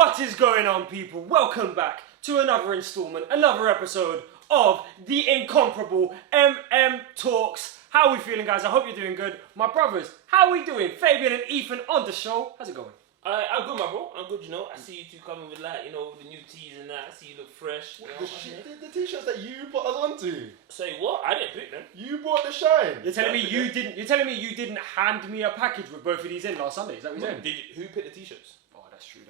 What is going on, people? Welcome back to another installment, another episode of the incomparable MM Talks. How are we feeling, guys? I hope you're doing good. My brothers, how are we doing? Fabian and Ethan on the show. How's it going? I'm good, my bro. I'm good, you know. I see you two coming with like, the new tees and that. I see you look fresh. The t-shirts that you put us onto. Say what? I didn't pick them. You brought the shine. You're telling me you didn't? You're telling me you didn't hand me a package with both of these in last Sunday? Is that what you're saying? Who picked the t-shirts? Oh, that's true.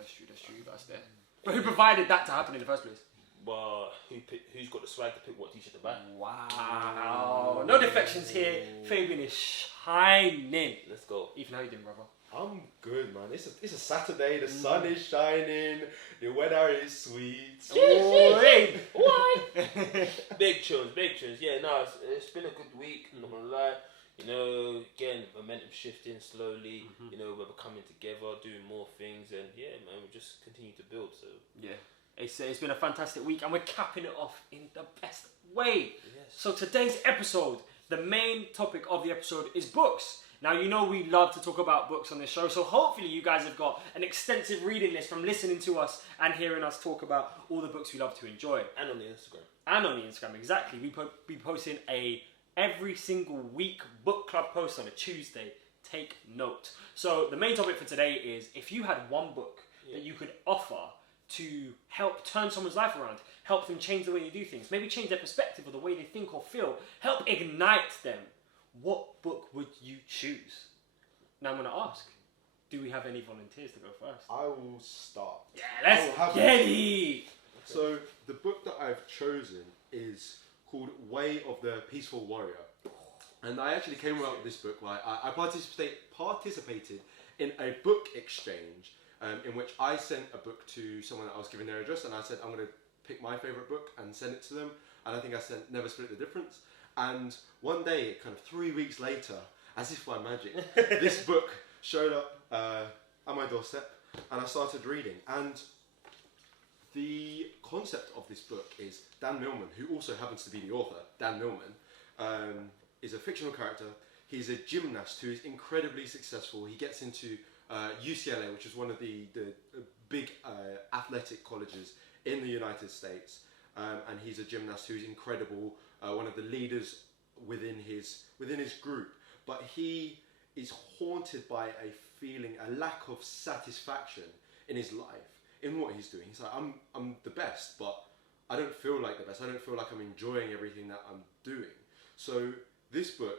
You guys there. But who provided that to happen in the first place? Well, who's got the swag to pick what t-shirt to buy? Wow. No defections here. Fabian is shining. Let's go. Ethan, how you doing, brother? I'm good, man. It's a Saturday. The sun is shining. The weather is sweet. Hey. Why? Big tunes. Yeah, no, it's been a good week. I'm not gonna lie. Again, momentum shifting slowly. We're coming together, doing more things, and yeah, man, we just continue to build. So yeah, it's been a fantastic week, and we're capping it off in the best way. Yes. So today's episode, the main topic of the episode is books. Now, we love to talk about books on this show, so hopefully you guys have got an extensive reading list from listening to us and hearing us talk about all the books we love to enjoy. And on the Instagram. Exactly. We be posting every single week book club post on a Tuesday. Take note. So the main topic for today is if you had one book that you could offer to help turn someone's life around, help them change the way they do things, maybe change their perspective or the way they think or feel, help ignite them, what book would you choose? Now I'm going to ask, do we have any volunteers to go first? I will start. Yeah, let's get it! So the book that I've chosen is called Way of the Peaceful Warrior. And I actually came up with this book. I participated in a book exchange in which I sent a book to someone that I was giving their address, and I said I'm going to pick my favourite book and send it to them. And I think I sent Never Split the Difference. And one day, kind of 3 weeks later, as if by magic, this book showed up at my doorstep, and I started reading. And the concept of this book is Dan Millman, who also happens to be the author. Dan Millman is a fictional character. He's a gymnast who is incredibly successful. He gets into UCLA, which is one of the big athletic colleges in the United States. And he's a gymnast who's incredible, one of the leaders within his group. But he is haunted by a lack of satisfaction in his life, in what he's doing. He's like, I'm the best, but I don't feel like the best. I don't feel like I'm enjoying everything that I'm doing. So this book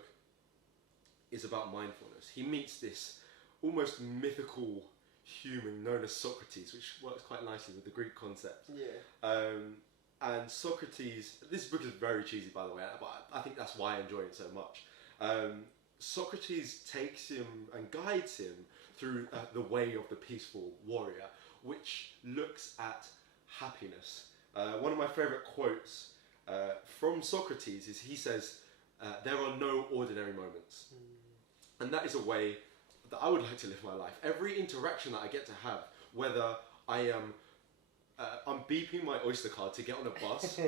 is about mindfulness. He meets this almost mythical human known as Socrates, which works quite nicely with the Greek concept. Yeah. And Socrates, this book is very cheesy, by the way, but I think that's why I enjoy it so much. Socrates takes him and guides him through the way of the peaceful warrior, which looks at happiness. One of my favourite quotes from Socrates is he says, there are no ordinary moments. And that is a way that I would like to live my life. Every interaction that I get to have, whether I am I'm beeping my Oyster card to get on a bus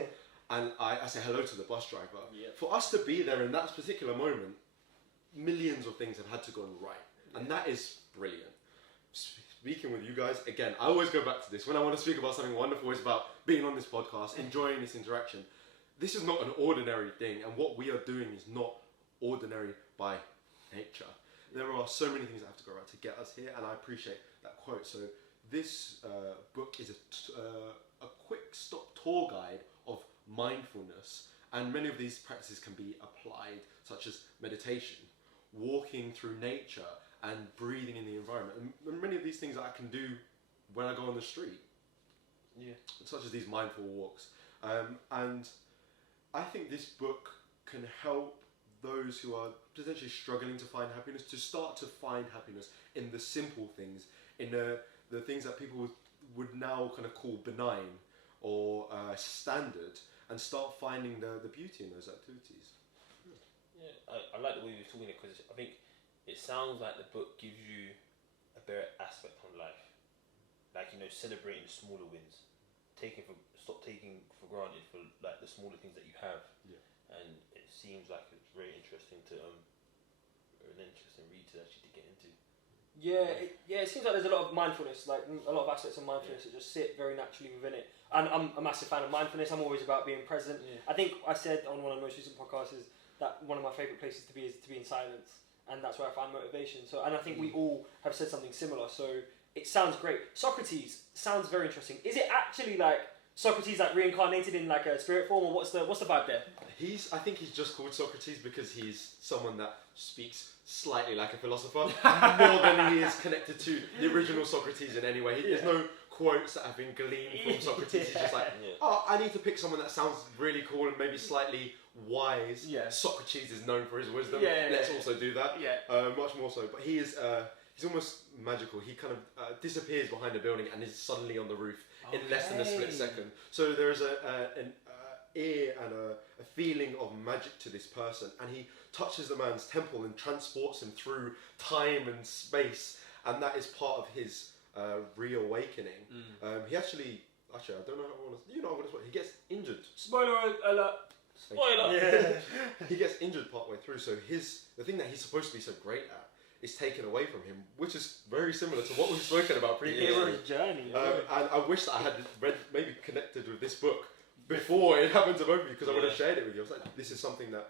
and I say hello to the bus driver. Yep. For us to be there in that particular moment, millions of things have had to go right. Yeah. And that is brilliant. Speaking with you guys, again, I always go back to this. When I want to speak about something wonderful, it's about being on this podcast, enjoying this interaction. This is not an ordinary thing, and what we are doing is not ordinary by nature. There are so many things that have to go right to get us here, and I appreciate that quote. So this book is a quick stop tour guide of mindfulness, and many of these practices can be applied, such as meditation, walking through nature, and breathing in the environment. And many of these things I can do when I go on the street, such as these mindful walks. And I think this book can help those who are potentially struggling to find happiness to start to find happiness in the simple things, in the things that people would now kind of call benign or standard, and start finding the beauty in those activities. Yeah, I like the way you're talking it, because I think it sounds like the book gives you a better aspect on life, like celebrating the smaller wins, stop taking for granted for like the smaller things that you have. Yeah. And it seems like it's very interesting to an interesting read to actually get into. It seems like there's a lot of mindfulness, like a lot of aspects of mindfulness that just sit very naturally within it. And I'm a massive fan of mindfulness. I'm always about being present. Yeah. I think I said on one of the most recent podcasts is that one of my favourite places to be is to be in silence, and that's where I find motivation. So, and I think we all have said something similar. So it sounds great. Socrates sounds very interesting. Is it actually like Socrates like reincarnated in like a spirit form, or what's the vibe there? I think he's just called Socrates because he's someone that speaks slightly like a philosopher more than he is connected to the original Socrates in any way. There's no quotes that have been gleaned from Socrates. He's just like, oh, I need to pick someone that sounds really cool and maybe slightly wise. Yeah. Socrates is known for his wisdom. Let's also do that. Much more so. But he is he's almost magical. He kind of disappears behind a building and is suddenly on the roof in less than a split second. So there is an ear and a feeling of magic to this person, and he touches the man's temple and transports him through time and space, and that is part of his reawakening. He actually, I don't know how I want to. You know, he gets injured. Spoiler alert. Spoiler. Yeah. He gets injured partway through, so the thing that he's supposed to be so great at is taken away from him, which is very similar to what we've spoken about previously. Hero's journey. And I wish that I had maybe connected with this book before it happened to both of you, because I would have shared it with you. I was like, this is something that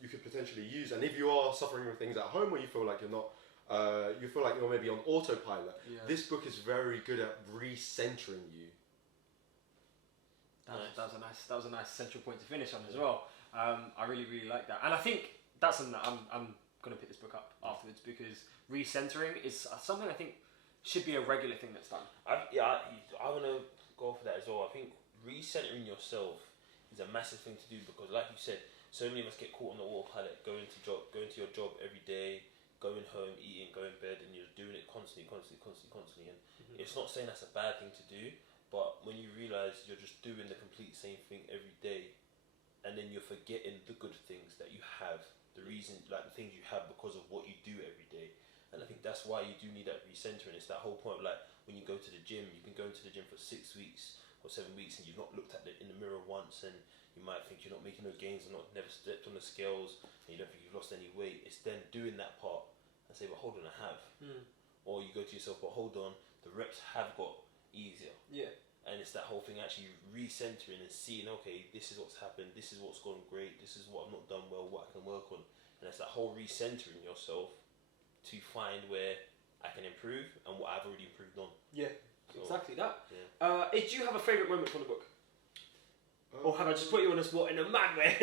you could potentially use. And if you are suffering with things at home where you feel like you're not, you feel like you're maybe on autopilot, this book is very good at recentering you. That was a nice central point to finish on as well. I really like that, and I think that's something that I'm gonna pick this book up afterwards, because recentering is something I think should be a regular thing that's done. I want to go for that as well. I think recentering yourself is a massive thing to do, because, like you said, so many of us get caught on the autopilot, going to your job every day, going home, eating, going to bed, and you're doing it constantly. And it's not saying that's a bad thing to do, but when you realise you're just doing the complete same thing every day, and then you're forgetting the good things that you have, the reason, like the things you have because of what you do every day. And I think that's why you do need that recentering. It's that whole point of, like, when you go to the gym, you've been going to the gym for 6 weeks or 7 weeks, and you've not looked at it in the mirror once, and you might think you're not making no gains, or never stepped on the scales, and you don't think you've lost any weight. It's then doing that part and say, but hold on, I have. Or you go to yourself, but hold on, the reps have got easier. Yeah. And it's that whole thing, actually recentering and seeing, okay, this is what's happened, this is what's gone great, this is what I've not done well, what I can work on. And it's that whole recentering yourself to find where I can improve and what I've already improved on. Yeah, so, exactly that. Yeah. Do you have a favourite moment from the book? Or have I just put you on the spot in a mad way?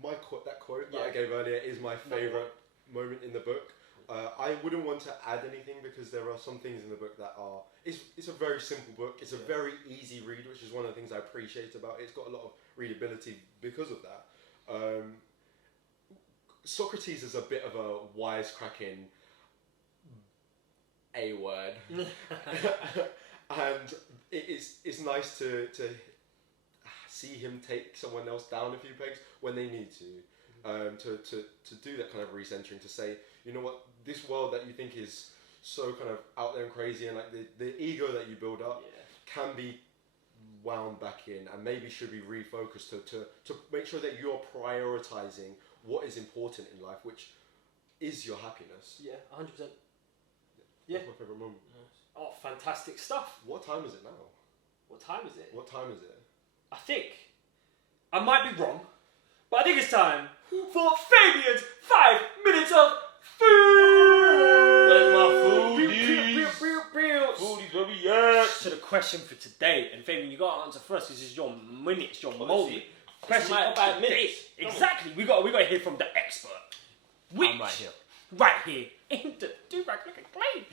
That quote that I gave earlier is my favourite moment in the book. I wouldn't want to add anything, because there are some things in the book that are... It's a very simple book. It's a very easy read, which is one of the things I appreciate about it. It's got a lot of readability because of that. Socrates is a bit of a wisecracking A-word. And it's nice to see him take someone else down a few pegs when they need to do that kind of recentering, to say, you know what, this world that you think is so kind of out there and crazy, and like the ego that you build up can be wound back in, and maybe should be refocused to make sure that you're prioritizing what is important in life, which is your happiness. Yeah, 100%. That's my favourite moment. Oh, fantastic stuff. What time is it now? What time is it? What time is it? I think, I might be wrong, but I think it's time for Fabian's 5 minutes of food! Where's my foodies? Foodies, where we at? So the question for today, and Fabian, you got to answer first, because this is your minutes, your moment. Question my of 5 the day. minutes. Exactly, we got to hear from the expert. Which, I'm right here. Right here, in the do-rag looking plane.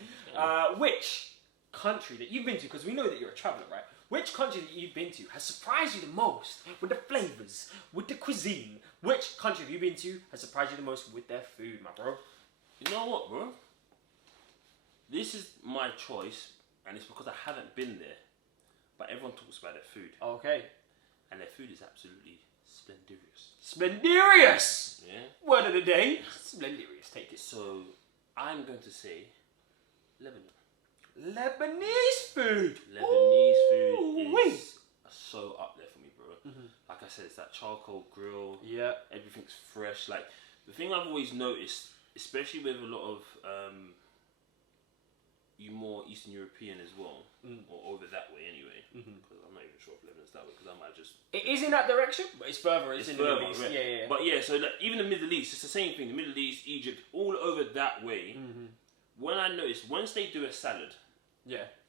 Which country that you've been to, because we know that you're a traveller, right? Which country that you've been to has surprised you the most with the flavours, with the cuisine? Which country have you been to has surprised you the most with their food, my bro? You know what, bro? This is my choice, and it's because I haven't been there. But everyone talks about their food. Okay. And their food is absolutely splendorious. Splendorious! Yeah? Word of the day. Splendorious, take it. So, I'm going to say Lebanon. Lebanese food! Lebanese food Ooh-wee. is so up there for me, bro. I said, it's that charcoal grill. Yeah. Everything's fresh. Like, the thing I've always noticed especially with a lot of you more Eastern European as well, or over that way anyway. Because I'm not even sure if Lebanon's that way. Because I might just. It is in that direction, but it's further. It's in further, the Middle East. right. Yeah. But yeah, so even the Middle East, it's the same thing. The Middle East, Egypt, all over that way. When I notice once they do a salad,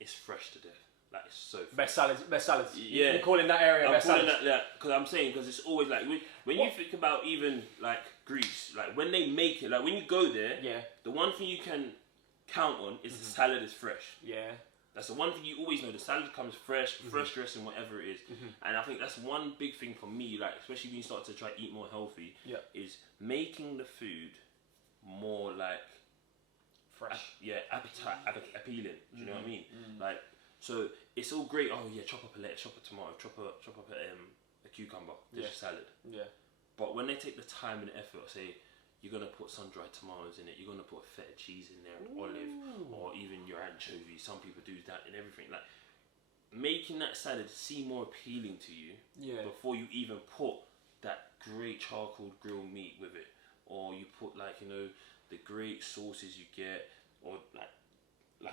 it's fresh to death. Like it's so fresh. Best salads. Yeah, You're calling that area best salads. Because I'm saying because it's always like when you think about even like Greece, like when they make it, like when you go there, the one thing you can count on is the salad is fresh. Yeah. That's the one thing you always know. The salad comes fresh, fresh dressing, whatever it is. And I think that's one big thing for me, like especially when you start to try to eat more healthy, is making the food more like fresh. Appealing. Do you know what I mean? Like, so it's all great. Oh yeah, chop up a lettuce, chop a tomato, chop up a cucumber. There's your salad. Yeah. But when they take the time and effort, say you're gonna put sun-dried tomatoes in it, you're gonna put feta cheese in there, and olive, or even your anchovies. Some people do that and everything. Like making that salad seem more appealing to you before you even put that great charcoal grilled meat with it, or you put like the great sauces you get, or like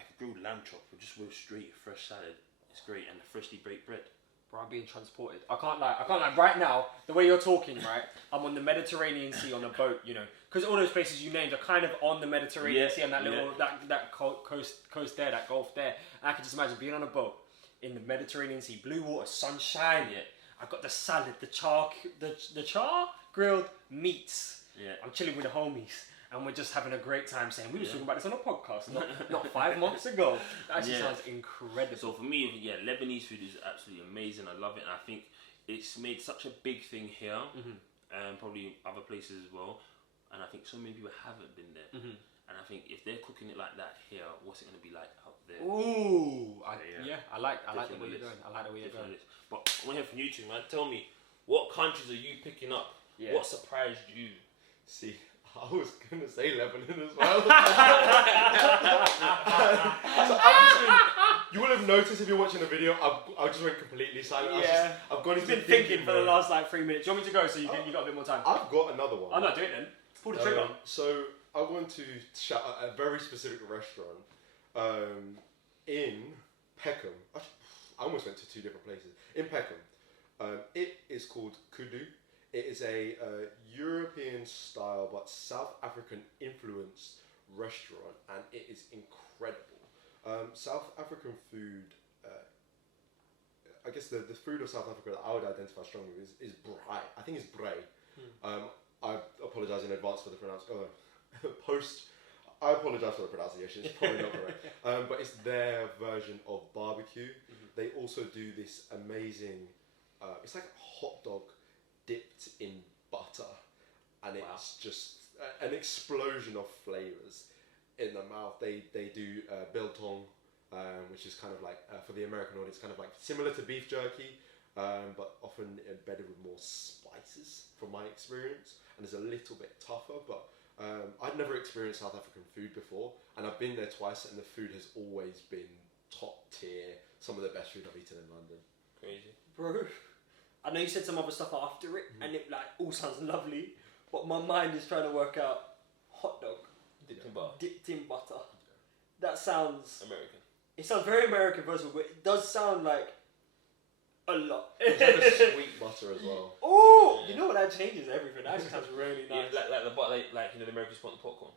a grilled lamb chop, or just with straight fresh salad. It's great, and the freshly baked bread. Bro, I'm being transported. I can't lie. Right now, the way you're talking, right? I'm on the Mediterranean Sea on a boat, because all those places you named are kind of on the Mediterranean Sea and that little that coast there, that Gulf there. And I can just imagine being on a boat in the Mediterranean Sea, blue water, sunshine. I've got the salad, the char grilled meats. I'm chilling with the homies. And we're just having a great time saying we were talking about this on a podcast not 5 months ago. That actually sounds incredible. So for me, Lebanese food is absolutely amazing. I love it, and I think it's made such a big thing here, and probably other places as well. And I think so many people haven't been there. And I think if they're cooking it like that here, what's it going to be like out there? Ooh, I like the way you're going. I like the way you're going. But I want to hear from you two, man. Tell me, what countries are you picking up? What surprised you? See, I was going to say Lebanon as well. You will have noticed if you're watching the video, I just went completely silent. I've gone into been thinking for the last 3 minutes. Do you want me to go so you got a bit more time? I've got another one. I'm not doing it then. Pull the trigger. So I want to shout out a very specific restaurant in Peckham. I almost went to 2 different places. In Peckham. It is called Kudu. It is a European style but South African influenced restaurant, and it is incredible. South African food, I guess the food of South Africa that I would identify strongly with is braai. I think it's braai. I apologise in advance for the pronunciation. I apologise for the pronunciation, it's probably not correct. But it's their version of barbecue. They also do this amazing, it's like a hot dog dipped in butter, and it's just an explosion of flavors in the mouth. They do biltong, which is kind of like for the American audience, kind of like similar to beef jerky, but often embedded with more spices from my experience, and it's a little bit tougher. But I'd never experienced South African food before, and I've been there twice, and the food has always been top tier. Some of the best food I've eaten in London. Crazy, bro. I know you said some other stuff after it, and it all sounds lovely, but my mind is trying to work out hot dog dipped in butter. That sounds American. It sounds very American, first of all, but it does sound like a lot. It's like a sweet butter as well. Oh, you know what? That changes everything. That actually sounds really nice. Like the butter, the Americans put on the popcorn.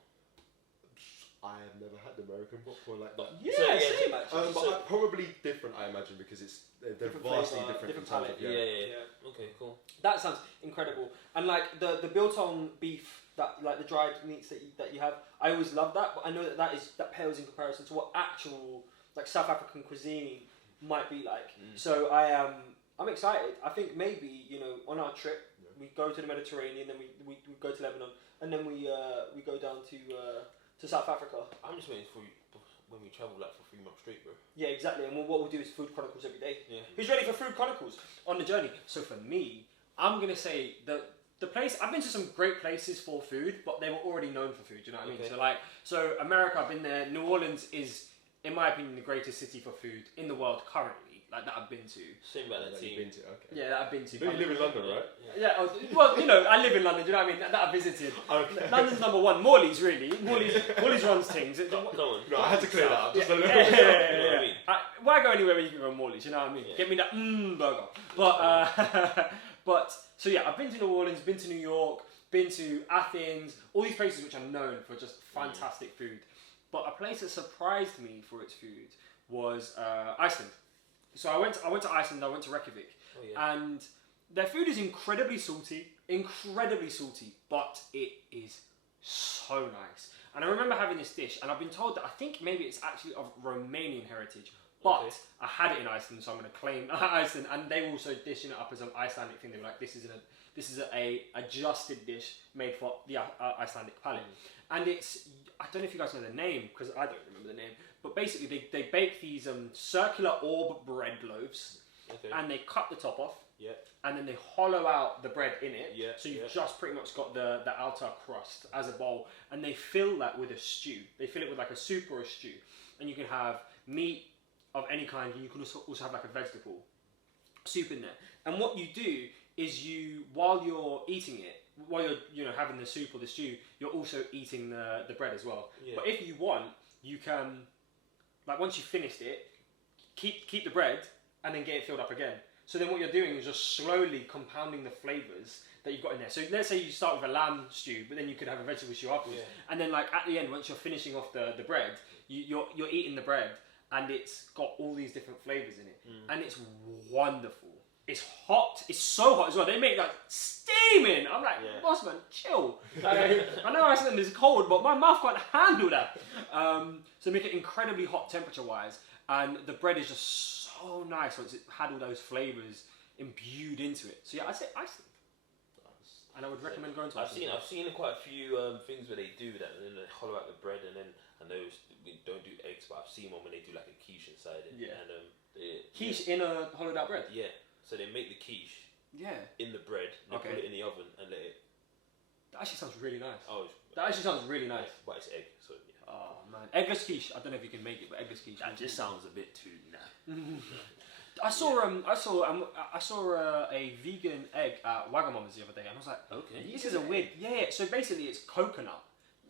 I have never had the American popcorn like that. Same actually. But probably different, I imagine, because they're vastly different palate. Yeah. Okay, cool. That sounds incredible. And like the biltong beef, that like the dried meats that you have, I always love that. But I know that pales in comparison to what actual like South African cuisine might be like. So I'm excited. I think maybe on our trip we go to the Mediterranean, then we go to Lebanon, and then we go down to South Africa. I'm just waiting for you when we travel for 3 months straight, bro. Yeah, exactly. And what we'll do is food chronicles every day. Yeah. Who's ready for food chronicles on the journey? So for me, I'm gonna say the place. I've been to some great places for food, but they were already known for food. Do you know what I mean? So America, I've been there. New Orleans is, in my opinion, the greatest city for food in the world currently. like that I've been to. Same about that That you've team. been to, okay. Yeah, that I've been to. But you live in London, right? Yeah, well, you know, I live in London. Do you know what I mean? That I visited. Okay. London's number one. Morley's really. Morley's runs things. Come on. No, I had to clear that up just a little Yeah, bit. yeah, You know yeah, what I yeah. mean? Why go anywhere where you can go Morley's? You know what I mean? Yeah. Get me that burger. But but so yeah, I've been to New Orleans, been to New York, been to Athens, all these places which are known for just fantastic food. But a place that surprised me for its food was Iceland. So I went to Iceland. I went to Reykjavik, Oh, yeah. and their food is incredibly salty, but it is so nice. And I remember having this dish, and I've been told that I think maybe it's actually of Romanian heritage, but Okay. I had it in Iceland, so I'm going to claim Iceland. And they were also dishing it up as an Icelandic thing. They were like, this is a adjusted dish made for the Icelandic palate. And it's, I don't know if you guys know the name, because I don't remember the name, but basically they bake these circular orb bread loaves, Okay. and they cut the top off, Yeah. and then they hollow out the bread in it. Yeah, So you've yeah. just pretty much got the outer crust as a bowl, and they fill that with a stew. They fill it with like a soup or a stew, and you can have meat of any kind, and you can also have like a vegetable soup in there. And what you do is while you're eating it, while you're having the soup or the stew, you're also eating the bread as well. Yeah. But if you want, you can, like once you've finished it, keep the bread and then get it filled up again. So then what you're doing is just slowly compounding the flavours that you've got in there. So let's say you start with a lamb stew, but then you could have a vegetable stew afterwards. Yeah. And then like at the end, once you're finishing off the bread, you're eating the bread, and it's got all these different flavours in it. And it's wonderful. It's hot. It's so hot as well. They make like steaming. I'm like, Yeah. boss man, chill. Like, I know Iceland is cold, but my mouth can't handle that. So make it incredibly hot temperature wise, and the bread is just so nice once it had all those flavours imbued into it. So yeah, I'd say Iceland, and I would recommend going to I've Iceland. seen quite a few things where they do that, and then they hollow out the bread, and then I know we don't do eggs, but I've seen one when they do like a quiche inside it. Yeah. And Quiche in a hollowed out bread. Yeah. So they make the quiche Yeah, in the bread, and Okay. put it in the oven, and let it. that actually sounds really nice. Oh, That actually sounds really nice. But it's egg, so yeah. Oh man, eggless quiche. I don't know if you can make it, but eggless quiche. That just sounds a bit too nah. I saw a vegan egg at Wagamama's the other day, and I was like, Okay. this is a weird. Yeah. So basically, it's coconut,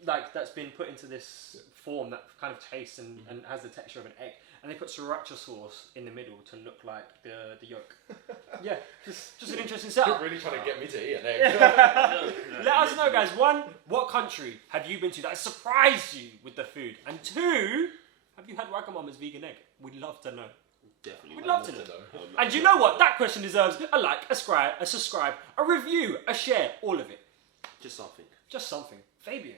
like that's been put into this form that kind of tastes and has the texture of an egg, and they put sriracha sauce in the middle to look like the yolk. Yeah, just an interesting You're setup. really trying to get me to eat an egg. Let us know, guys. One, what country have you been to that surprised you with the food? And two, have you had Wagamama's vegan egg? We'd love to know. Definitely. We'd would. love to know. I would love And to you know what? That question deserves a like, a subscribe, a review, a share, all of it. Just something. Just something. Fabian,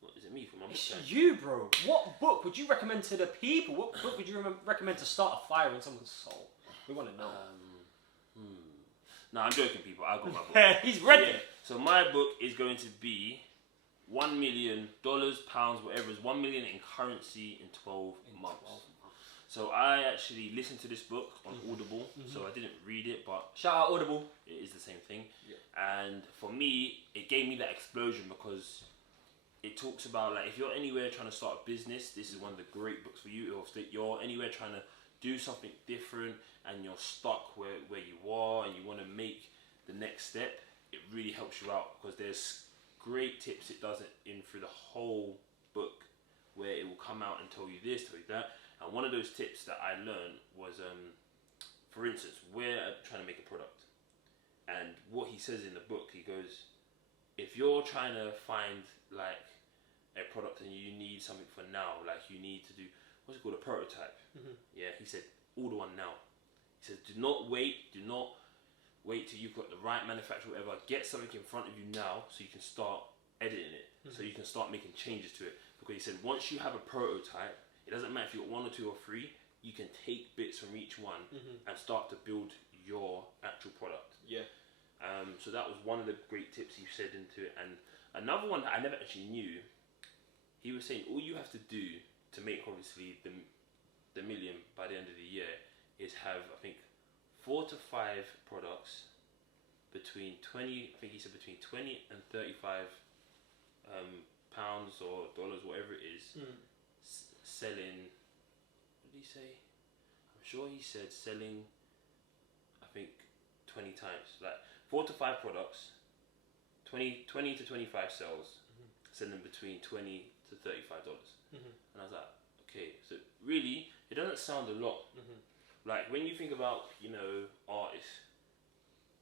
What is it? Me for my it's book? you, bro. What book would you recommend to the people? What book would you recommend to start a fire in someone's soul? We want to know. No, I'm joking, people. I got my book. He's ready. Yeah. So my book is going to be $1 million, pounds, whatever. It's 1 million in currency in 12 months. So I actually listened to this book on Audible. So I didn't read it, but Shout out Audible. it is the same thing. And for me, it gave me that explosion because it talks about like if you're anywhere trying to start a business, this is one of the great books for you. Or if you're anywhere trying to do something different and you're stuck where you are and you want to make the next step, it really helps you out because there's great tips it does it in through the whole book where it will come out and tell you this, tell you that. And one of those tips that I learned was, for instance, we're trying to make a product. And what he says in the book, he goes, if you're trying to find like a product and you need something for now, like you need to do, what's it called, a prototype. Yeah, he said, order one now. He said, do not wait till you've got the right manufacturer, whatever. Get something in front of you now so you can start editing it, so you can start making changes to it. Because he said, once you have a prototype, it doesn't matter if you've got 1 or 2 or 3, you can take bits from each one and start to build your actual product. Yeah. So that was one of the great tips he said into it. And another one that I never actually knew, he was saying all you have to do to make obviously the million by the end of the year is have, I think, 4 to 5 products between 20, I think he said between 20 and 35 pounds or dollars, whatever it is, selling, what did he say? I sure he said selling, I think 20 times, like 4 to 5 products, 20 to 25 sales, selling between $20 to $35. And I was like, okay, so really, it doesn't sound a lot. Like when you think about, you know, artists,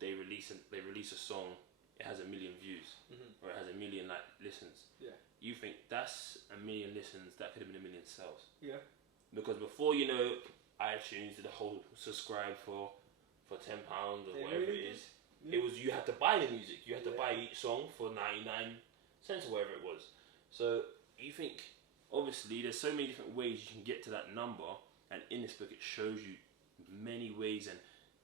they release a song, it has 1 million views, or it has 1 million like listens. Yeah. You think that's 1 million listens, that could have been 1 million sales. Yeah. Because before, you know, iTunes did the whole subscribe for £10 or whatever it is. It was, you had to buy the music. You had to buy each song for 99 cents or whatever it was. So you think, obviously, there's so many different ways you can get to that number, and in this book it shows you many ways and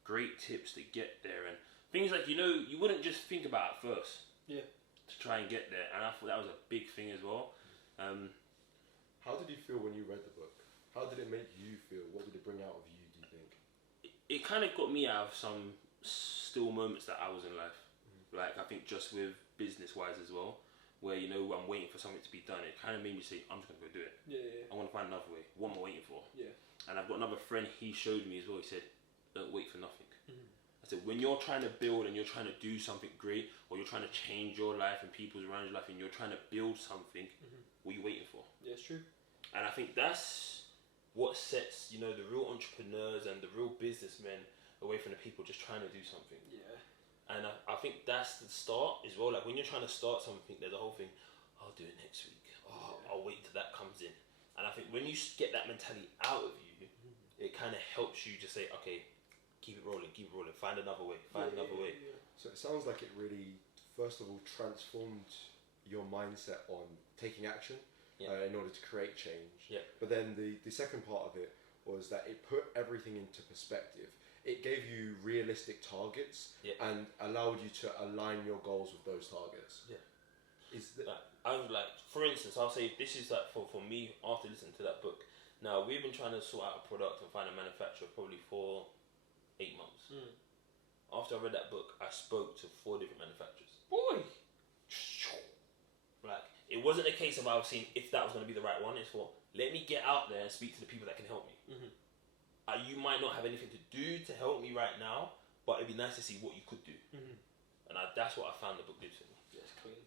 great tips to get there, and things like, you know, you wouldn't just think about at first. Yeah. To try and get there, and I thought that was a big thing as well. How did you feel when you read the book? How did it make you feel? What did it bring out of you, do you think? It kind of got me out of some still moments that I was in life. Like, I think just with business-wise as well, where, you know, I'm waiting for something to be done. It kind of made me say, I'm just going to go do it. Yeah. I want to find another way. What am I waiting for? Yeah. And I've got another friend, he showed me as well. He said, don't wait for nothing. I said, when you're trying to build and you're trying to do something great, or you're trying to change your life and people's around your life, and you're trying to build something, what are you waiting for? Yeah, it's true. And I think that's what sets, you know, the real entrepreneurs and the real businessmen away from the people just trying to do something. Yeah. And I think that's the start as well. Like when you're trying to start something, there's a whole thing, I'll do it next week. I'll wait till that comes in. And I think when you get that mentality out of you, it kind of helps you just say, okay, keep it rolling, find another way, another way. Yeah. So it sounds like it really, first of all, transformed your mindset on taking action in order to create change. Yeah. But then the second part of it was that it put everything into perspective. It gave you realistic targets and allowed you to align your goals with those targets. Yeah. I was like, for instance, I'll say this is like for me after listening to that book. Now we've been trying to sort out a product and find a manufacturer probably for 8 months. After I read that book, I spoke to 4 different manufacturers. Boy! Like, it wasn't a case of I was seeing if that was going to be the right one. It's for, let me get out there and speak to the people that can help me. You might not have anything to do to help me right now, but it'd be nice to see what you could do. And that's what I found the book did for me. Yeah, it's clean.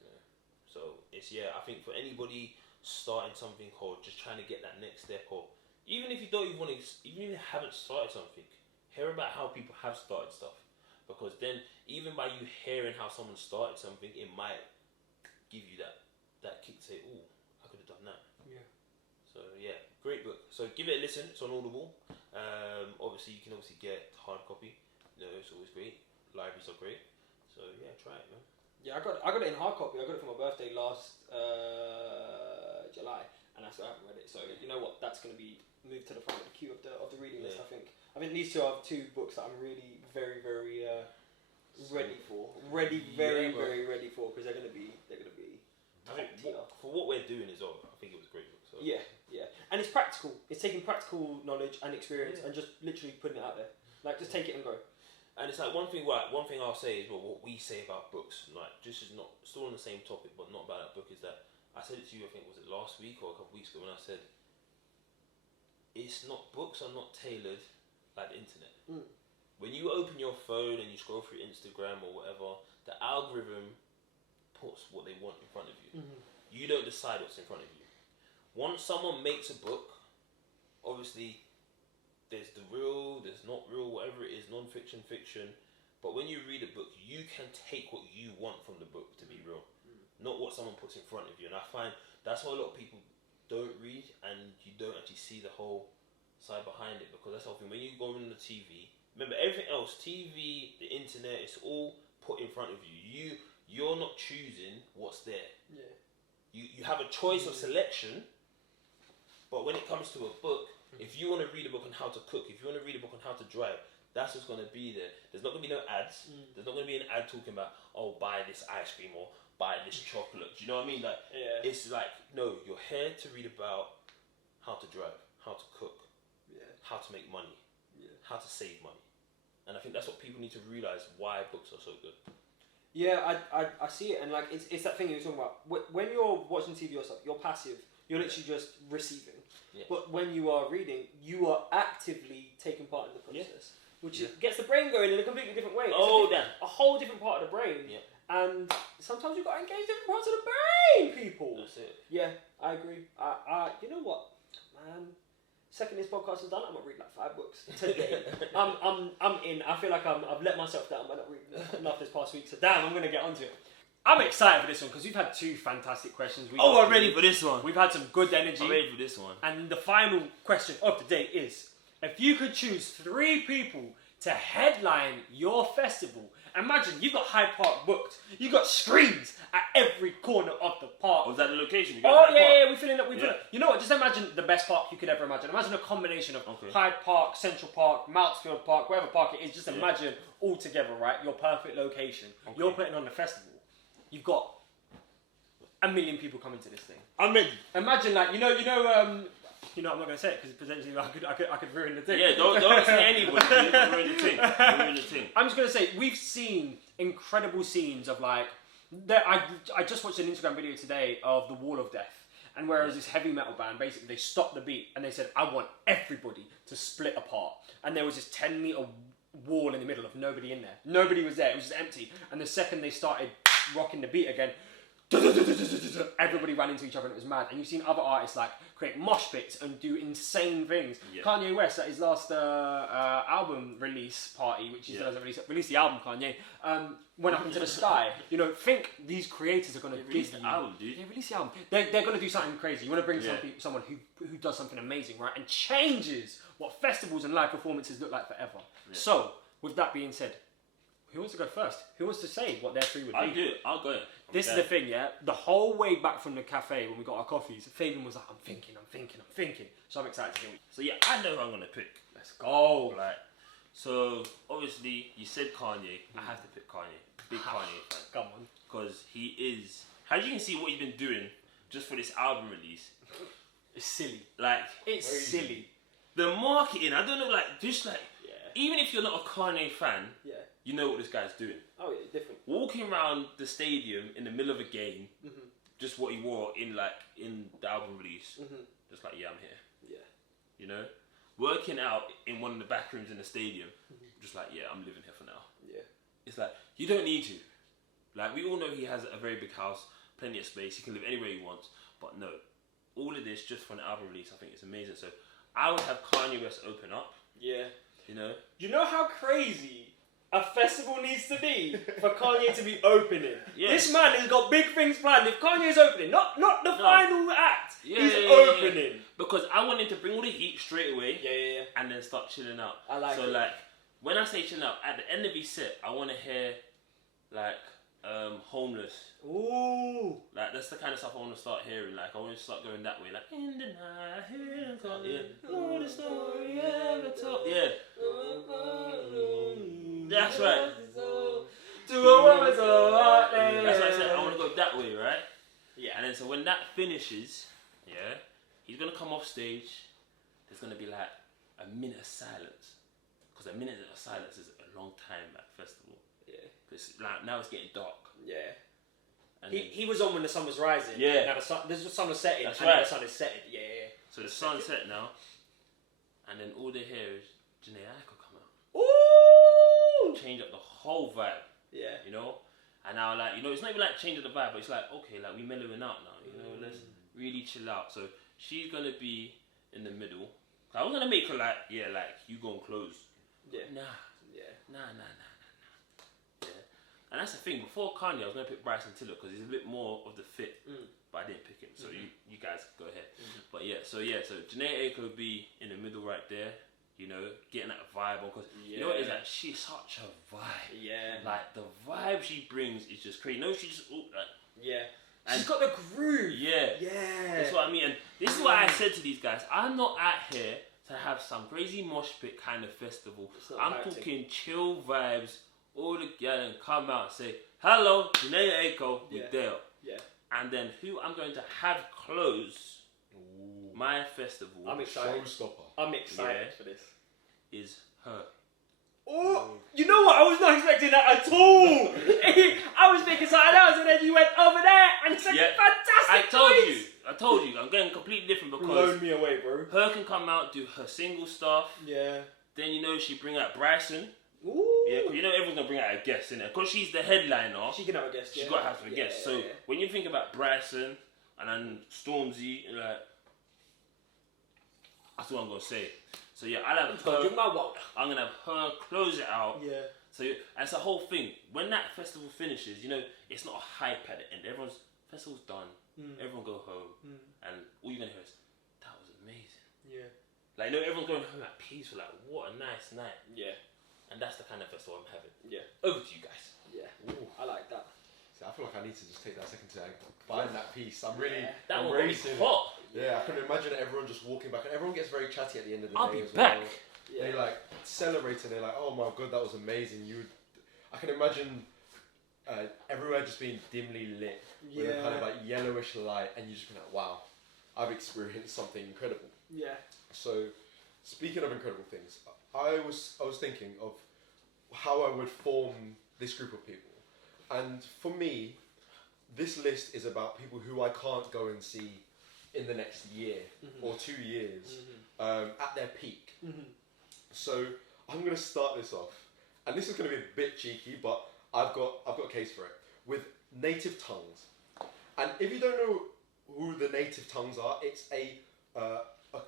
Yeah. So, I think for anybody starting something or just trying to get that next step, or even if you don't even want to, even if you haven't started something, hear about how people have started stuff, because then even by you hearing how someone started something, it might give you that kick to say, oh, I could have done that. Yeah. So great book. So give it a listen. It's on Audible. Obviously you can get hard copy. You know, it's always great. Libraries are great. So try it, man. Yeah, I got it in hard copy. I got it for my birthday last July, and I still haven't read it. So you know what? That's going to be moved to the front of the queue of the reading list. I think these two are 2 books that I'm really very very ready for. Very ready for, because they're gonna be. I think for what we're doing as well, I think it was a great book. So. Yeah, and it's practical. It's taking practical knowledge and experience and just literally putting it out there. Like, just take it and go. And it's like one thing I'll say is, well, what we say about books, like just is not still on the same topic, but not about that book, is that I said it to you. I think was it last week or a couple of weeks ago when I said, books are not tailored like the internet. When you open your phone and you scroll through Instagram or whatever, the algorithm puts what they want in front of you. You don't decide what's in front of you. Once someone makes a book, obviously there's the real, there's not real, whatever it is, non-fiction, fiction. But when you read a book, you can take what you want from the book to be real, not what someone puts in front of you. And I find that's why a lot of people don't read, and you don't actually see the whole side behind it, because that's the whole thing. When you go on the TV, remember everything else, TV, the internet, it's all put in front of you. You're not choosing what's there. Yeah. You have a choice of selection, but when it comes to a book, if you want to read a book on how to cook, if you want to read a book on how to drive, that's what's going to be there. There's not going to be no ads. There's not going to be an ad talking about, oh, buy this ice cream or buy this chocolate. Do you know what I mean? Like, it's like, no, you're here to read about how to drive, how to cook, how to make money, how to save money. And I think that's what people need to realise, why books are so good. Yeah, I see it, and like it's that thing you were talking about. When you're watching TV or stuff, you're passive. You're literally just receiving. Yeah. But when you are reading, you are actively taking part in the Yeah. process, which Yeah. gets the brain going in a completely different way. It's Oh, a whole different part of the brain. Yeah. And sometimes you've got to engage different parts of the brain, people. That's it. Yeah, I agree. You know what, man? Second this podcast is done, I'm gonna read like 5 books today. I'm in. I feel like I've let myself down by not reading enough this past week. So damn, I'm gonna get onto it. I'm excited for this one because we've had 2 fantastic questions. I'm ready for this one. We've had some good energy. I'm ready for this one. And the final question of the day is: if you could choose 3 people to headline your festival, imagine you've got Hyde Park booked. You've got screens at every corner of the park. Was that the location? We're filling up. Yeah. You know what? Just imagine the best park you could ever imagine. Imagine a combination of Hyde Park, Central Park, Mountfield Park, wherever park it is. Just imagine all together, right? Your perfect location. Okay. You're putting on the festival. You've got 1 million people coming to this thing. I'm ready. Imagine, like, I'm not going to say it because potentially I could ruin the thing. Yeah, don't say anybody. Ruin the thing. I'm just going to say, we've seen incredible scenes of, like, I just watched an Instagram video today of the Wall of Death. And whereas this heavy metal band, basically, they stopped the beat and they said, I want everybody to split apart. And there was this 10-meter wall in the middle of nobody in there. Nobody was there. It was just empty. And the second they started rocking the beat again, everybody ran into each other and it was mad. And you've seen other artists like create mosh pits and do insane things. Yeah. Kanye West at his last album release party, which he doesn't release the album, Kanye, went up into the sky. Think these creators are going to release the album, dude. Yeah, release the album. They're going to do something crazy. You want to bring someone who does something amazing, right? And changes what festivals and live performances look like forever. Yeah. So, with that being said, who wants to go first? Who wants to say what their 3 would be? I'll do it. I'll go. This is the thing, yeah? The whole way back from the cafe when we got our coffees, Fabian was like, I'm thinking. So I'm excited to hear what So yeah, I know who I'm going to pick. Let's go. Right. So, obviously, you said Kanye. I have to pick Kanye. Big Kanye fan. Come on. Because he is... As you can see what he's been doing just for this album release. It's silly. Like... It's silly. The marketing, I don't know, like, just like... Yeah. Even if you're not a Kanye fan... Yeah. You know what this guy's doing. Oh yeah, different. Walking around the stadium in the middle of a game, just what he wore in the album release, just like I'm here. Yeah. Working out in one of the back rooms in the stadium, just like I'm living here for now. Yeah. It's like you don't need to. Like we all know he has a very big house, plenty of space. He can live anywhere he wants. But no, all of this just for an album release, I think it's amazing. So I would have Kanye West open up. Yeah. You know how crazy a festival needs to be for Kanye to be opening. Yeah. This man has got big things planned. If Kanye's opening, not the final act, he's opening. Yeah. Because I want him to bring all the heat straight away. Yeah. And then start chilling out. I like it. So like, when I say chilling out, at the end of his set, I want to hear like Homeless. Ooh. Like that's the kind of stuff I want to start hearing. Like I want to start going that way. Like in the night, all the story ever told. Yeah. That's right. That's what I said. I want to go that way, right? Yeah. And then so when that finishes, he's gonna come off stage. There's gonna be like a minute of silence, because a minute of silence is a long time at a festival. Yeah. Because like now it's getting dark. Yeah. And he was on when the sun was rising. Yeah. Now the sun was setting. That's right. The sun is setting. Yeah. So the sun's set now, and then all they hear is Janae Aiko come out. Ooh! Change up the whole vibe. Yeah. And now like it's not even like changing the vibe, but it's like okay, like we mellowing out now. Let's really chill out. So she's gonna be in the middle. I was gonna make her like you gonna close. Yeah. Nah. And that's the thing. Before Kanye, I was gonna pick Bryson Tiller because he's a bit more of the fit, but I didn't pick him. So you guys go ahead. But so Janae Aiko would be in the middle right there. Getting that vibe on, because you know what it is, like she's such a vibe. Yeah. Like the vibe she brings is just crazy. She just and she's got the groove. Yeah. Yeah. That's what I mean. And this is why I said to these guys, I'm not out here to have some crazy mosh pit kind of festival. I'm talking chill vibes. All the girls come out and say, hello, Janae Aiko with Dale. Yeah. And then who I'm going to have close my festival. I'm excited. I'm excited for this. Is her. Oh, you know what? I was not expecting that at all. I was thinking something else, and then you went over there, and it's like fantastic. I told you, I'm getting completely different because Blown me away, bro. her can come out, do her single stuff. Yeah. Then she bring out Bryson. Ooh. Yeah, because everyone's gonna bring out a guest in there. Because she's the headliner. She can have a guest. She's got to have a guest. So when you think about Bryson and then Stormzy, like that's what I'm gonna say. So yeah, I'll have her. I'm gonna have her close it out. Yeah. So and it's a whole thing. When that festival finishes, it's not a hype at the end. Festival's done. Everyone go home, and all you're gonna hear is that was amazing. Yeah. Like everyone's going home at peace. Like what a nice night. Yeah. And that's the kind of festival I'm having. Yeah. Over to you guys. Yeah. Ooh, I like that. See, I feel like I need to just take that second to find that piece. I'm really That one embracing hot. Yeah, I can imagine everyone just walking back, and everyone gets very chatty at the end of the I'll day. be as well. back. They like celebrate and they're like, "Oh my god, that was amazing!" I can imagine everywhere just being dimly lit with a kind of like yellowish light, and you just be like, "Wow, I've experienced something incredible." Yeah. So, speaking of incredible things, I was thinking of how I would form this group of people, and for me, this list is about people who I can't go and see in the next year or 2 years at their peak. So I'm going to start this off, and this is going to be a bit cheeky, but I've got a case for it, with Native Tongues. And if you don't know who the Native Tongues are, it's a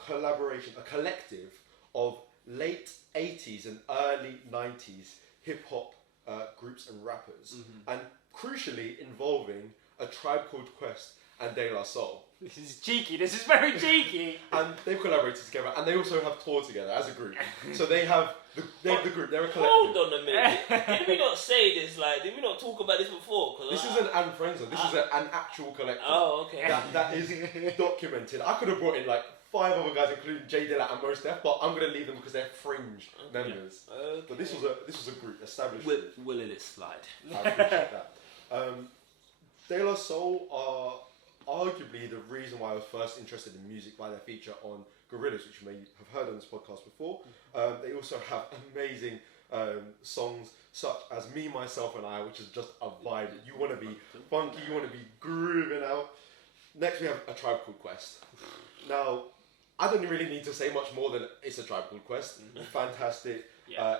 collaboration, a collective of late 80s and early 90s hip hop groups and rappers, and crucially involving a Tribe Called Quest and De La Soul. This is cheeky. This is very cheeky. And they've collaborated together, and they also have toured together as a group. So they have the group. They're a collective. Hold on a minute. Did we not say this? Like, did we not talk about this before? This isn't an friends. This is an actual collective. Oh, okay. That is documented. I could have brought in like 5 other guys, including J Dilla and Mos Def, but I'm going to leave them because they're fringe members. Okay. But this was a group established. Will it slide? I appreciate that. De La Soul are arguably the reason why I was first interested in music by their feature on Gorillaz, which you may have heard on this podcast before. They also have amazing songs such as Me, Myself and I, which is just a vibe. You want to be funky, you want to be grooving out. Next we have A Tribe Called Quest. Now, I don't really need to say much more than it's A Tribe Called Quest. Fantastic.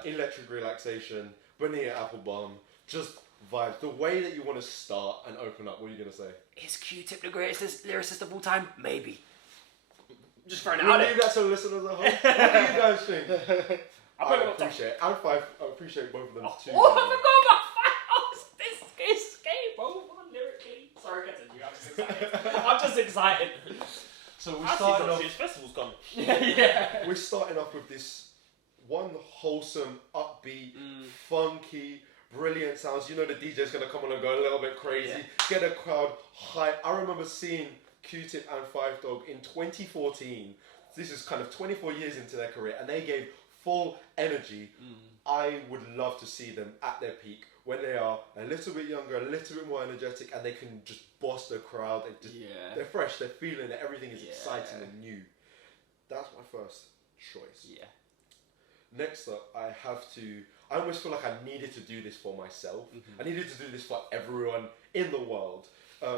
Electric Relaxation, Bonita Applebum, just vibes. The way that you want to start and open up, what are you going to say? Is Q-Tip the greatest lyricist of all time? Maybe. Just throwing it We'll out leave that to the listeners at home. What do you guys think? I appreciate it. And Five, I appreciate both of them too. Oh, I forgot about Five. This game, bro. Lyrically. Sorry, continue. I'm just excited. So I see some serious festivals coming. Yeah. we're starting off with this one wholesome, upbeat, funky, brilliant sounds. You know the DJ's going to come on and go a little bit crazy, get a crowd hype. I remember seeing Q-Tip and Five Dog in 2014. This is kind of 24 years into their career, and they gave full energy. I would love to see them at their peak when they are a little bit younger, a little bit more energetic, and they can just boss the crowd. And just, they're fresh, they're feeling it, everything is exciting and new. That's my first choice. Yeah. Next up, I almost feel like I needed to do this for myself. I needed to do this for everyone in the world.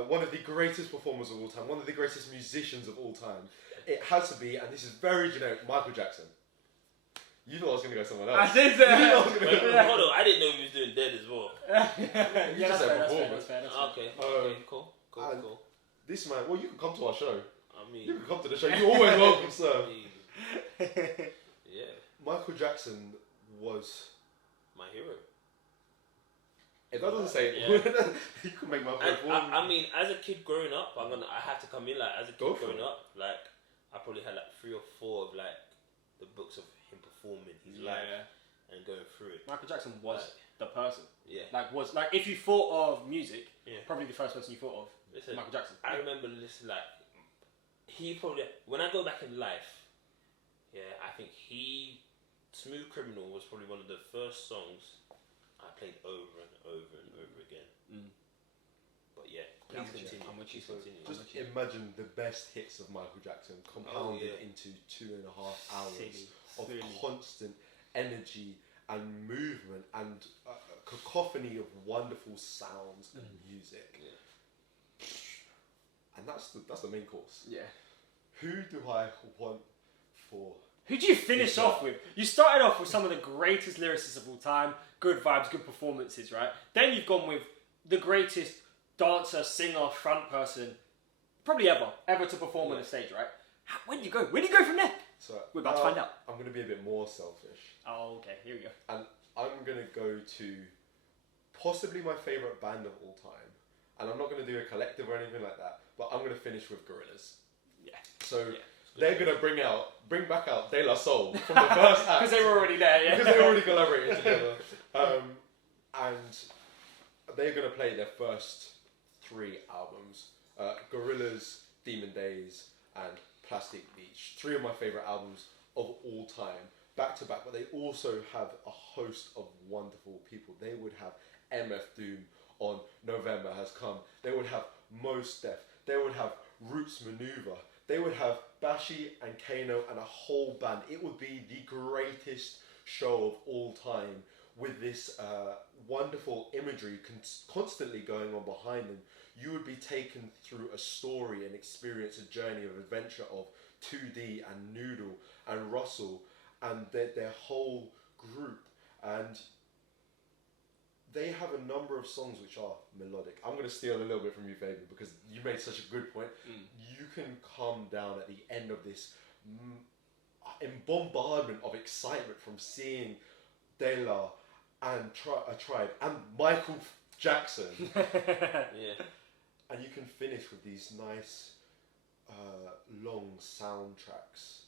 One of the greatest performers of all time, one of the greatest musicians of all time. It has to be, and this is very generic, Michael Jackson. You thought I was going to go someone else. I did that. You thought I was going to go Hold on, I didn't know he was doing Dead as well. You just said performance. Okay, cool. This man, well, you can come to our show. I mean, You can come to the show. You're always welcome, sir. Yeah, Michael Jackson was... my hero. If that doesn't say it, you can make my point. I mean, as a kid growing up, I had to come in like as a kid growing up. Like, I probably had like 3 or 4 of like the books of him performing his life and going through it. Michael Jackson was the person. Yeah. Like if you thought of music, probably the first person you thought of. Listen, Michael Jackson. I remember listening like he probably when I go back in life, I think Smooth Criminal was probably one of the first songs I played over and over and over again. But please continue. Just imagine the best hits of Michael Jackson compounded into 2.5 hours of constant energy and movement and a cacophony of wonderful sounds and music. And that's the main course. Yeah. Who do I want for? Who do you finish off with? You started off with some of the greatest lyricists of all time, good vibes, good performances, right? Then you've gone with the greatest dancer, singer, front person, probably ever to perform on the stage, right? Where do you go? Where do you go from there? So We're about to find out. I'm going to be a bit more selfish. Oh, okay, here we go. And I'm going to go to possibly my favourite band of all time. And I'm not going to do a collective or anything like that, but I'm going to finish with Gorillaz. Yeah. So they're going to bring back out De La Soul from the first act. Because they were already there, yeah. Because they already collaborated together. And they're going to play their first 3 albums. Gorillaz, Demon Days, and Plastic Beach. 3 of my favourite albums of all time. Back to back. But they also have a host of wonderful people. They would have MF Doom on November Has Come. They would have Mos Def. They would have Roots Maneuver. They would have Bashi and Kano and a whole band. It would be the greatest show of all time, with this wonderful imagery constantly going on behind them. You would be taken through a story and experience a journey of adventure of 2D and Noodle and Russell and their whole group. And they have a number of songs which are melodic. I'm going to steal a little bit from you, Fabian, because you made such a good point. You can calm down at the end of this bombardment of excitement from seeing De La and Tribe and Michael Jackson. Yeah. And you can finish with these nice long soundtracks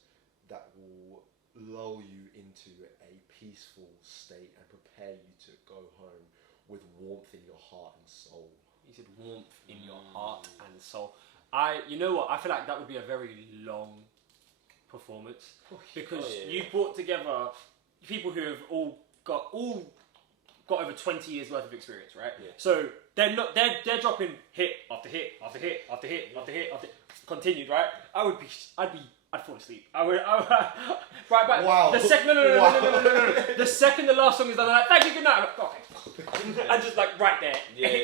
that will lull you into a peaceful state and prepare you to go home with warmth in your heart and soul. You said warmth in your heart and soul. You know what? I feel like that would be a very long performance because you brought together people who have all got over 20 years worth of experience, right? Yeah. So they're dropping hit after hit after hit after hit after hit after continued, right? I'd fall asleep. I would right back. Wow. The second no. The second the last song is done, I'm like, thank you, good night. I'm like, okay. And just like right there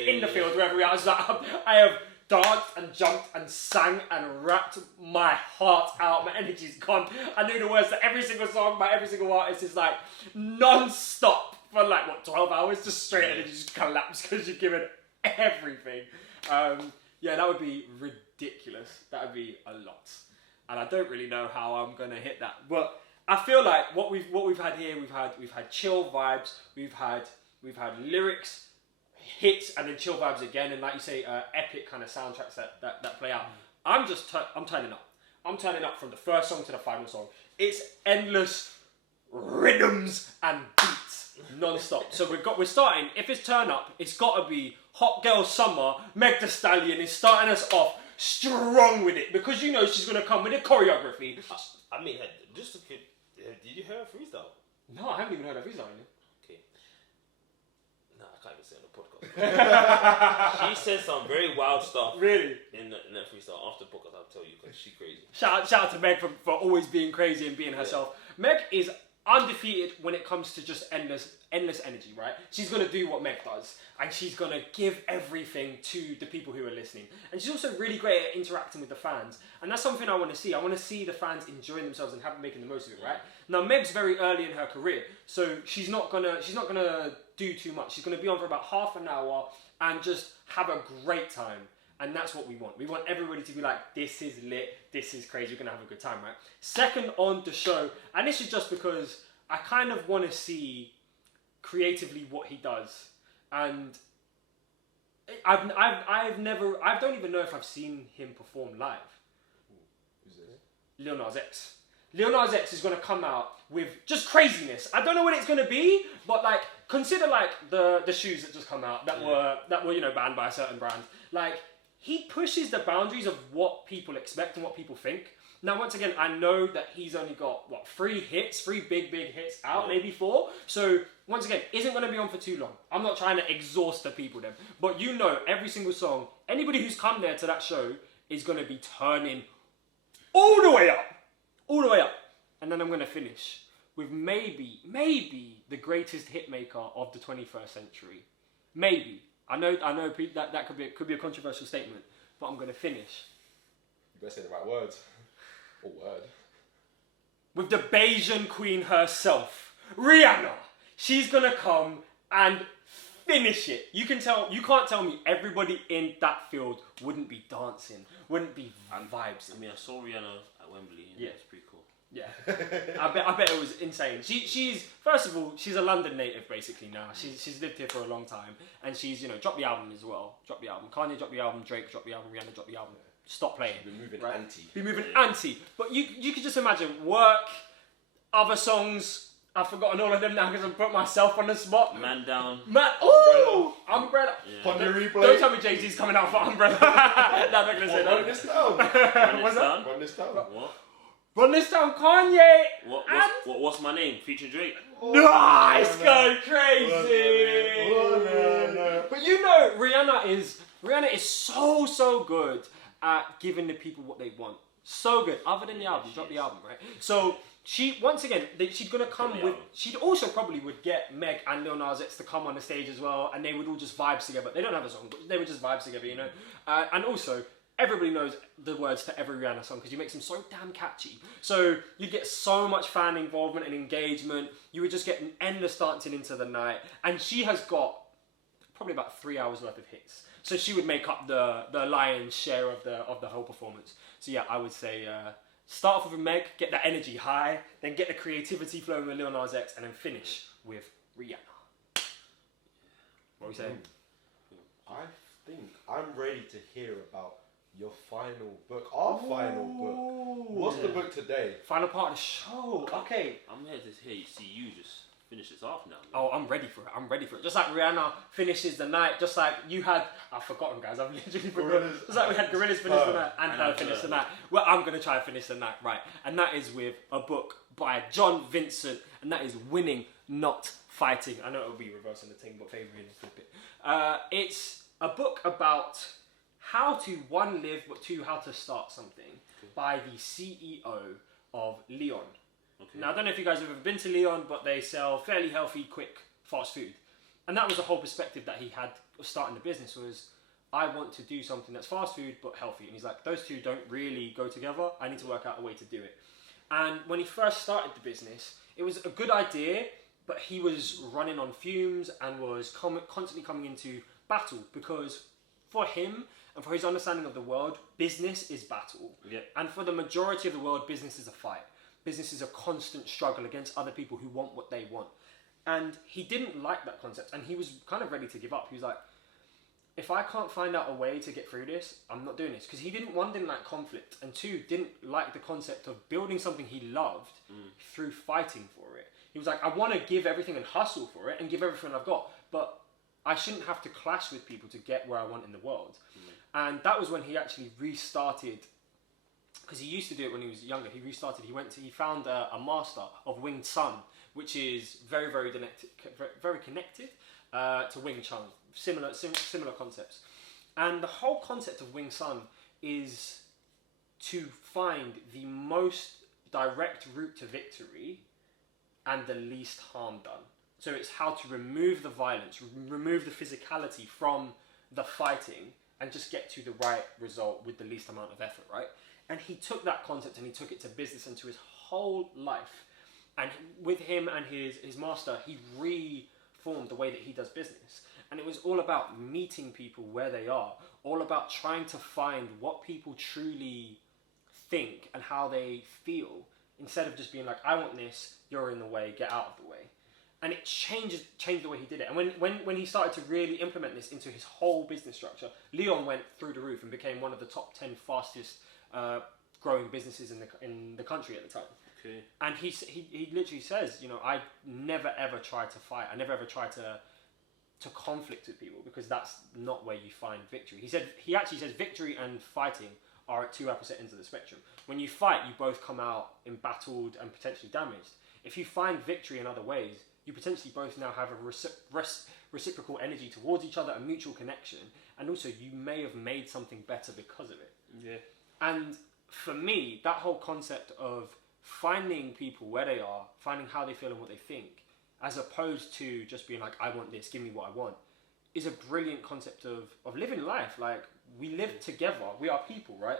in the field wherever we are. I was like, I have danced and jumped and sang and rapped my heart out. My energy's gone. I knew the words to every single song by every single artist is like non-stop for like 12 hours, just straight energy just collapse because you've given everything. That would be ridiculous. That would be a lot. And I don't really know how I'm gonna hit that, but I feel like what we've had here, we've had chill vibes, we've had lyrics, hits, and then chill vibes again, and like you say, epic kind of soundtracks that play out. I'm turning up. I'm turning up from the first song to the final song. It's endless rhythms and beats non-stop. So we're starting. If it's turn up, it's got to be Hot Girl Summer. Meg Thee Stallion is starting us off strong with it because you know she's gonna come with a choreography. I mean, just did you hear her freestyle? No, I haven't even heard her freestyle. Okay. No, I can't even say it on the podcast. She said some very wild stuff. Really? In that freestyle. After the podcast, I'll tell you because she's crazy. Shout out to Meg for always being crazy and being herself. Meg is undefeated when it comes to just endless energy, right? She's gonna do what Meg does, and she's gonna give everything to the people who are listening. And she's also really great at interacting with the fans, and that's something I want to see. I want to see the fans enjoying themselves and making the most of it, right? Now Meg's very early in her career, so she's not gonna do too much. She's gonna be on for about half an hour and just have a great time. And that's what we want. We want everybody to be like, this is lit, this is crazy, we're going to have a good time, right? Second on the show, and this is just because I kind of want to see creatively what he does. And I don't even know if I've seen him perform live. Who's this? Lil Nas X. Lil Nas X is going to come out with just craziness. I don't know what it's going to be, but like, consider like the shoes that just come out that were banned by a certain brand. Like, he pushes the boundaries of what people expect and what people think. Now, once again, I know that he's only got, 3 big hits out, maybe 4. So, once again, isn't going to be on for too long. I'm not trying to exhaust the people then. But you know, every single song, anybody who's come there to that show is going to be turning all the way up. All the way up. And then I'm going to finish with maybe the greatest hit maker of the 21st century. Maybe. I know that could be a controversial statement, but I'm going to finish better say the right words. Or word. With the Bayesian queen herself, Rihanna. She's gonna come and finish it. You can't tell me everybody in that field wouldn't be dancing, wouldn't be vibes. I mean, I saw Rihanna at Wembley, and Yeah. it's pretty cool. Yeah, I bet it was insane. She's first of all, she's a London native basically now. She's lived here for a long time, and she's dropped the album as well. Dropped the album. Kanye dropped the album. Drake dropped the album. Rihanna dropped the album. Stop playing. Be moving Right. anti. Be moving anti. But you could just imagine work, other songs. I've forgotten all of them now because I've put myself on the spot. Man down. Ooh, Umbrella. Yeah. Pon the replay. Don't tell me Jay-Z's coming out for Umbrella. No, I'm not gonna say Run that. this down. Run What's this that? down. Run this down. What? Run this down, Kanye. What's my name? Featuring Drake. Nice, going crazy. No. But Rihanna is so good at giving the people what they want. So good. Other than the album, drop the album, right? So she's gonna come with. She'd also probably would get Meg and Lil Nas X to come on the stage as well, and they would all just vibe together. They don't have a song, but they would just vibe together, And also, everybody knows the words to every Rihanna song because you make them so damn catchy. So you get so much fan involvement and engagement. You would just get an endless dancing into the night, and she has got probably about 3 hours worth of hits. So she would make up the lion's share of the whole performance. So yeah, I would say start off with Meg, get that energy high, then get the creativity flowing with Lil Nas X, and then finish with Rihanna. What are we saying? I think I'm ready to hear about your final book. Our final book. What's the book today? Final part of the show. Okay. I'm here to see you just finish this off now. Man. Oh, I'm ready for it. Just like Rihanna finishes the night, just like you had, I've forgotten guys, I've literally forgotten. Just like we had Gorillas finish the night and her finish the night. Well, I'm going to try to finish the night, right. And that is with a book by John Vincent, and that is Winning, Not Fighting. I know it'll be reversing the thing, but favouring a good bit. It's a book about how to, one, live, but two, how to start something by the CEO of Leon. Okay. Now, I don't know if you guys have ever been to Leon, but they sell fairly healthy, quick, fast food. And that was the whole perspective that he had of starting the business was, I want to do something that's fast food, but healthy. And he's like, those two don't really go together. I need to work out a way to do it. And when he first started the business, it was a good idea, but he was running on fumes and was constantly coming into battle because for him and for his understanding of the world, business is battle. Yep. And for the majority of the world, business is a fight. Business is a constant struggle against other people who want what they want. And he didn't like that concept, and he was kind of ready to give up. He was like, if I can't find out a way to get through this, I'm not doing this. Because he didn't like conflict, and two, didn't like the concept of building something he loved through fighting for it. He was like, I want to give everything and hustle for it and give everything I've got, but I shouldn't have to clash with people to get where I want in the world. And that was when he actually restarted, because he used to do it when he was younger. He found a master of Wing Chun, which is very, very connected to Wing Chun. Similar concepts. And the whole concept of Wing Chun is to find the most direct route to victory and the least harm done. So it's how to remove the violence, remove the physicality from the fighting, and just get to the right result with the least amount of effort, right? And he took that concept and he took it to business and to his whole life. And with him and his master, he reformed the way that he does business. And it was all about meeting people where they are, all about trying to find what people truly think and how they feel, instead of just being like, I want this, you're in the way, get out of the way. And it changed the way he did it. And when he started to really implement this into his whole business structure, Leon went through the roof and became one of the top 10 fastest growing businesses in the country at the time. Okay. And he literally says, I never ever try to fight. I never ever try to conflict with people, because that's not where you find victory. He actually says victory and fighting are at two opposite ends of the spectrum. When you fight, you both come out embattled and potentially damaged. If you find victory in other ways, you potentially both now have a reciprocal energy towards each other, a mutual connection, and also you may have made something better because of it. Yeah. And for me, that whole concept of finding people where they are, finding how they feel and what they think, as opposed to just being like, I want this, give me what I want, is a brilliant concept of living life. Like, we live together, we are people, right?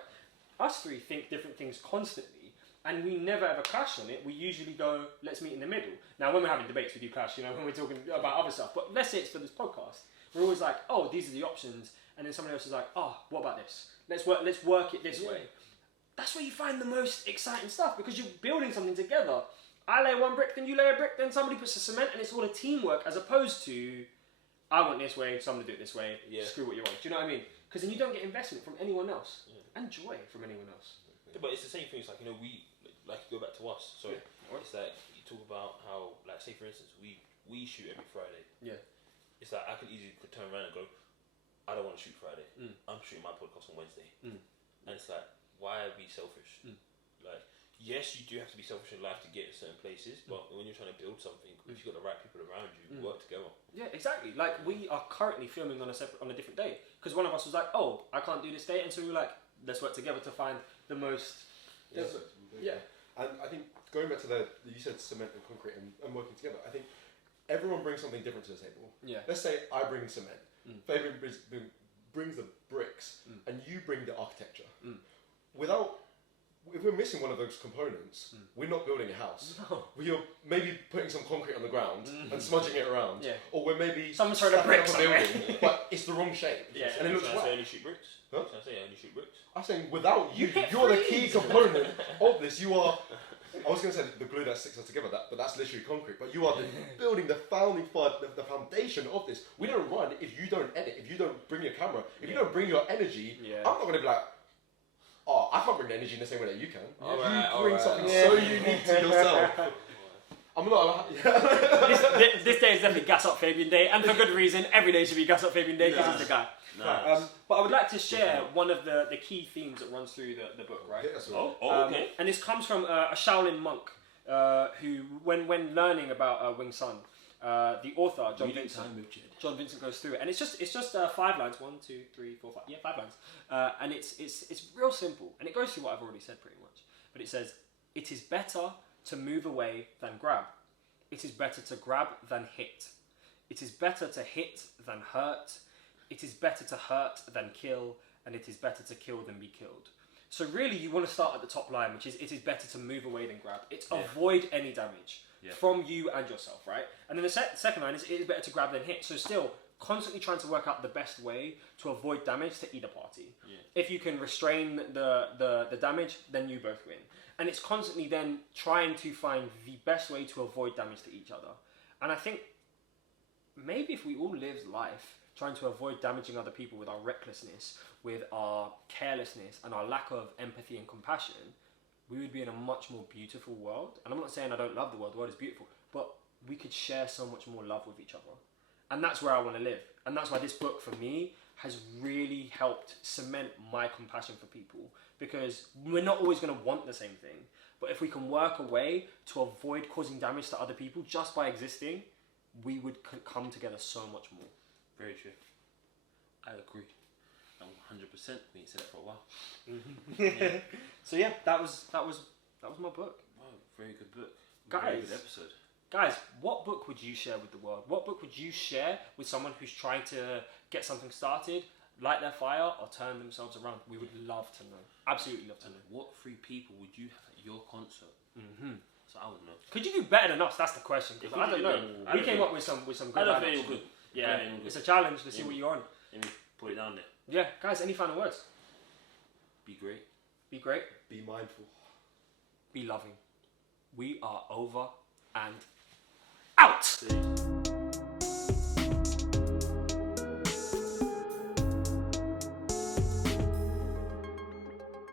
us three think different things constantly, and we never ever clash on it. We usually go, let's meet in the middle. Now, when we're having debates, we do clash, you know, when we're talking about other stuff. But let's say it's for this podcast. We're always like, oh, these are the options. And then somebody else is like, oh, what about this? Let's work it this way. That's where you find the most exciting stuff, because you're building something together. I lay one brick, then you lay a brick, then somebody puts the cement, and it's all a teamwork, as opposed to, I want this way, someone do it this way, screw what you want. Do you know what I mean? Because then you don't get investment from anyone else, and joy from anyone else. Yeah, but it's the same thing. It's like, you know, we like go back to us. So it's like you talk about how, like, say for instance, we shoot every Friday. Yeah. It's like I could easily turn around and go, I don't want to shoot Friday. I'm shooting my podcast on Wednesday. And it's like, why be selfish? Like, yes, you do have to be selfish in life to get to certain places, but when you're trying to build something, if you've got the right people around you, work together. Yeah, exactly. Like, we are currently filming on a different day, because one of us was like, oh, I can't do this day, and so we were like, let's work together to find the most. Yeah. And I think going back to you said cement and concrete and working together, I think everyone brings something different to the table. Yeah. Let's say I bring cement, Fabian brings the bricks, and you bring the architecture. If we're missing one of those components, we're not building a house. No. We're maybe putting some concrete on the ground and smudging it around. Yeah. Or we're maybe someone's throwing a brick somewhere, but it's the wrong shape. Yeah. And it looks flat. I only shoot bricks. Huh? I say I only shoot bricks. I'm saying without you, you're the key component of this. You are. I was going to say the glue that sticks us together, but that's literally concrete. But you are building the foundation of this. We don't run if you don't edit, if you don't bring your camera, if you don't bring your energy. I'm not going to be like, oh, I can't bring the energy in the same way that you can. You bring something so unique to yourself. I'm not. this day is definitely Gas Up Fabian Day, and for good reason. Every day should be Gas Up Fabian Day because he's the guy. Nice. But I would like to share one of the key themes that runs through the book, right? Okay. And this comes from a Shaolin monk who, when learning about Wing Sun, the author John Vincent goes through it, and it's just 5 lines, 1, 2, 3, 4, 5, 5 lines, and it's real simple, and it goes through what I've already said pretty much. But it says, "It is better to move away than grab. It is better to grab than hit. It is better to hit than hurt. It is better to hurt than kill, and it is better to kill than be killed." So really, you want to start at the top line, which is, it is better to move away than grab. It's avoid any damage from you and yourself, right? And then the second line is, it is better to grab than hit. So still, constantly trying to work out the best way to avoid damage to either party. Yeah. If you can restrain the damage, then you both win. And it's constantly then trying to find the best way to avoid damage to each other. And I think maybe if we all lived life trying to avoid damaging other people with our recklessness, with our carelessness, and our lack of empathy and compassion, we would be in a much more beautiful world. And I'm not saying I don't love the world is beautiful, but we could share so much more love with each other. And that's where I want to live. And that's why this book, for me, has really helped cement my compassion for people, because we're not always going to want the same thing. But if we can work a way to avoid causing damage to other people just by existing, we would come together so much more. Very true. I agree. 100%. We ain't said that for a while. So yeah, that was my book. Wow, very good book. Guys, very good episode. Guys, what book would you share with the world? What book would you share with someone who's trying to get something started, light their fire, or turn themselves around? We would love to know. Absolutely love to know. What 3 people would you have at your concert? So I would know. Could you do better than us? That's the question. I don't know. We came up with some good. I don't think good. Yeah, it's a challenge to see what you're on. Let me put it down there. Yeah, guys, any final words? Be great. Be great. Be mindful. Be loving. We are over and out. Peace.